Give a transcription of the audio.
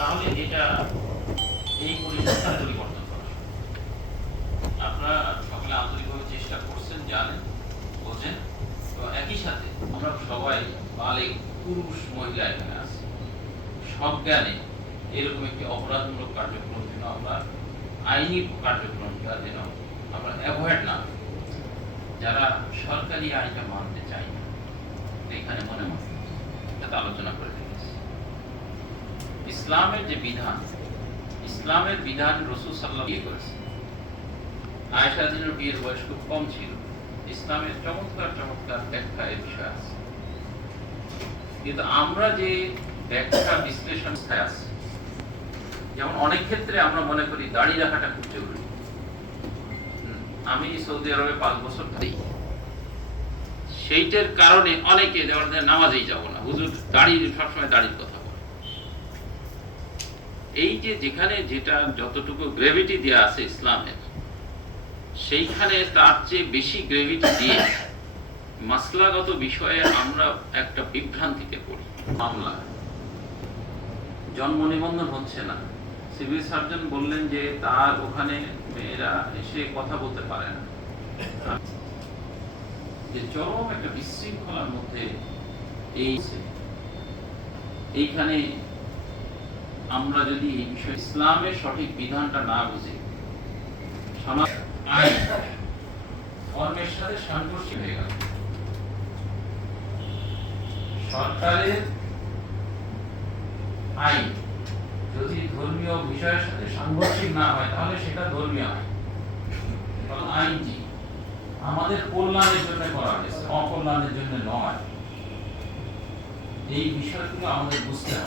তাহলে এটা এই পরিস্থিতিটা পরিবর্তন করা। আপনারা সকলে আন্তরিকভাবে চেষ্টা করছেন, জানেন, বোঝেন। তো একই সাথে আমরা সবাই বালিক পুরুষ মহিলা এখানে আছি। সব জ্ঞানে এরকম একটি অপরাধমূলক কার্যক্রম যেন আমরা, আইনি কার্যক্রমটা যেন আমরা অ্যাভয়েড না যারা সরকারি আইনটা মানতে চায় না, এখানে মনে মনে এটা আলোচনা করে ইসলামের যে বিধান, ইসলামের বিধান রসুল সাল্লাহ বিয়ে করেছে। আয়েশা দিনের বিয়ের বয়স খুব কম ছিল। ইসলামের চমৎকার চমৎকার ব্যাখ্যা এর বিষয় আছে। কিন্তু আমরা যে ব্যাখ্যা বিশ্লেষণ আছে যেমন অনেক ক্ষেত্রে আমরা মনে করি দাড়ি রাখাটা খুব জরুরি। আমি সৌদি আরবে পাঁচ বছর থাকি। সেইটার কারণে অনেকে নামাজেই যাব না। হুজুর দাড়ি সবসময় দাড়ির কথা। এই যে যেখানে যেটা যতটুকু গ্রেভিটি দেওয়া আছে ইসলামের, সেইখানে তার চেয়ে বেশি গ্রেভিটি দিয়ে মাসলাগত বিষয়ে আমরা একটা বিভ্রান্তিতে পড়ি। মামলা। জন্ম নিবন্ধন হচ্ছে না। সিভিল সার্জন বললেন যে তার ওখানে মেয়েরা এসে কথা বলতে পারে না। যে চরম একটা বিশৃঙ্খলার মধ্যে এই এইখানে আমরা যদি এই বিষয়ে ইসলামের সঠিক বিধানটা না বুঝি, সমাজ সাথে সাংঘর্ষিক হয়ে গেল। সরকারের আইন যদি ধর্মীয় বিষয়ের সাথে সাংঘর্ষিক না হয়, তাহলে সেটা ধর্মীয় আইন। আইনটি আমাদের কল্যাণের জন্য করা হয়েছে, অকল্যাণের জন্য নয়। এই বিষয়গুলো আমাদের বুঝতে হবে।